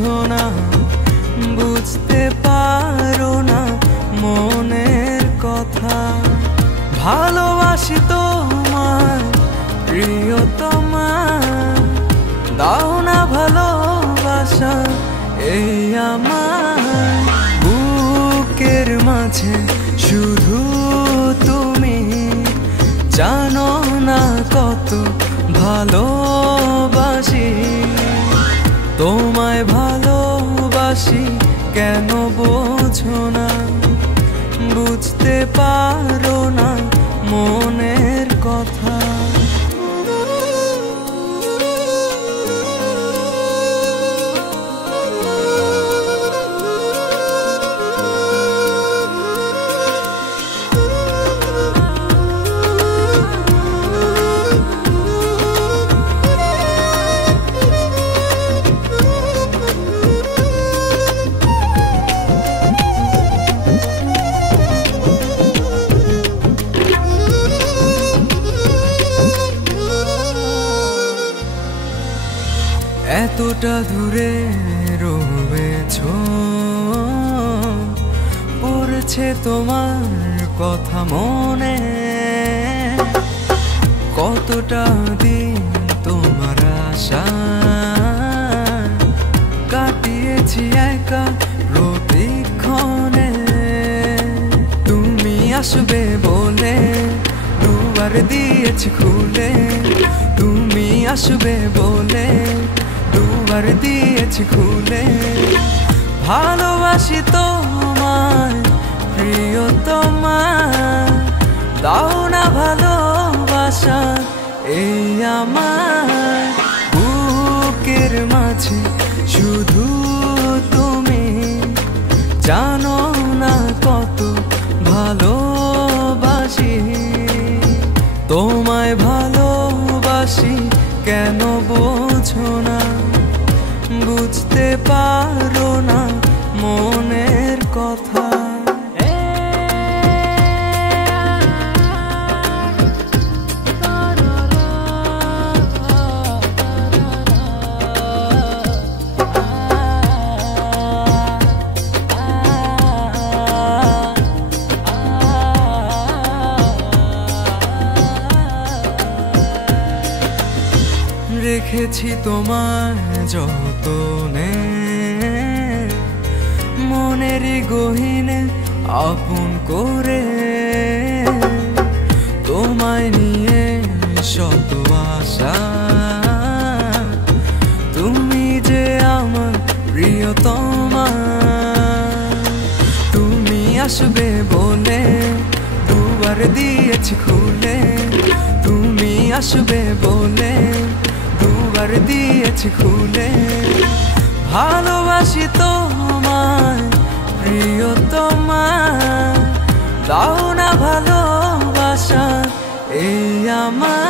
বোঝো না, বুঝতে পারো না মনের কথা। ভালোবাসি তোমায় প্রিয়তমা, দাও না ভালোবাসা এই আমার বুকের মাঝে শুধু তুমি। জানো না কত ভালোবাসি তোমায়, ভালোবাসি কেন বোঝো না, বুঝতে পারো না মনের কথা। এতটা দূরে রয়েছো, পড়ছে তোমার কথা মনে। কতটা দিন তোমার আশা কাটিয়েছি একা প্রতিক্ষণে। তুমি আসবে বলে দুবার দিয়েছি খুলে, তুমি আসবে বলে দুবার দিয়েছি খুলে। ভালোবাসি তোমায় প্রিয়তমা, দাও না ভালোবাসা এই আমার বুকের মাঝে শুধু তুমি। জানো না কত ভালোবাসি তোমায়, ভালোবাসি কেন বোঝো না, বুঝতে পারো না মনের কথা। রেখেছি তোমার যতনে, মনেরই গহীনে আপন করে। তোমায় নিয়ে শত আশা, তুমি যে আমার প্রিয়তমা। তুমি আসবে বলে দুবার দিয়েছি খুলে, তুমি আসবে বলে দুবার দিয়েছি খুলে। ভালোবাসি তোমায় প্রিয়তমা, দাও না ভালোবাসা এই আমার